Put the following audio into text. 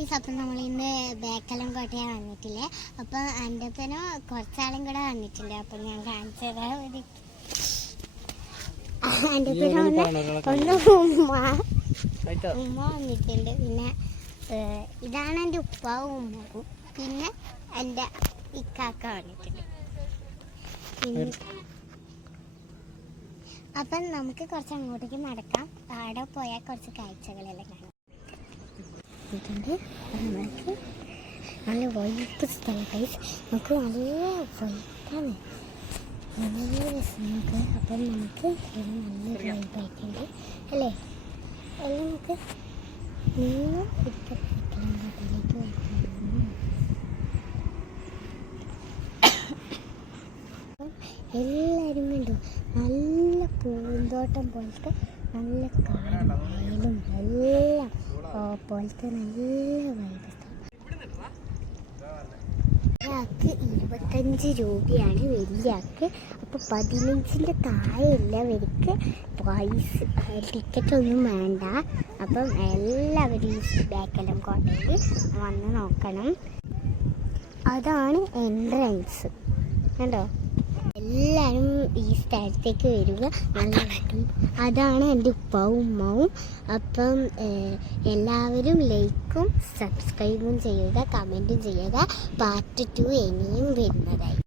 Guys, അപ്പം നമ്മളിന്ന് ബേക്കലം കോട്ടയാണ് വന്നിട്ടില്ലേ. അപ്പം എൻ്റെ തന്നെ കുറച്ചാളും കൂടെ വന്നിട്ടുണ്ട്. അപ്പം ഞാൻ കാണിച്ചത് എൻ്റെ ഒന്ന് ഉമ്മ വന്നിട്ടുണ്ട്. പിന്നെ ഇതാണ് എൻ്റെ ഉപ്പാവും ഉമ്മക്കും. പിന്നെ എൻ്റെ ഇക്കാക്ക വന്നിട്ടുണ്ട്. അപ്പം നമുക്ക് കുറച്ച് അങ്ങോട്ടേക്ക് നടക്കാം. അവിടെ പോയാൽ കുറച്ച് കാഴ്ചകളെല്ലാം കാണാം. നമുക്ക് നല്ല വൈബ് സ്ഥലം ഗൈസ്. നമുക്ക് നല്ല വൈബാണ്, നല്ല രസം നമുക്ക്. അപ്പം നമുക്ക് നല്ലൊരു വൈബായിട്ടുണ്ട് അല്ലേ. എല്ലാം നമുക്ക് നിങ്ങൾ ഇപ്പോഴത്തേക്ക് എല്ലാവരും കണ്ടു. നല്ല പൂന്തോട്ടം പോലത്തെ നല്ല കാടും എല്ലാം പോലത്തെ നല്ല വൈബ് സ്ഥലം. ഒരാൾക്ക് 25 രൂപയാണ് വലിയ ആൾക്ക്. അപ്പോൾ 15ൻ്റെ താഴെയില്ല വരിക്ക് പൈസ. ടിക്കറ്റൊന്നും വേണ്ട. അപ്പം എല്ലാവരും ഈ ബേക്കലം കോട്ടയിൽ വന്ന് നോക്കണം. അതാണ് എൻട്രൻസ് കണ്ടോ. എല്ലാവരും ഈ സ്ഥലത്തേക്ക് വരിക. നല്ല കാറ്റും. അതാണ് എൻ്റെ ഉപ്പാവും ഉമ്മാവും. അപ്പം എല്ലാവരും ലൈക്കും സബ്സ്ക്രൈബും ചെയ്യുക, കമൻറ്റും ചെയ്യുക. പാർട്ട് 2 ഇനിയും വരുന്നതായി.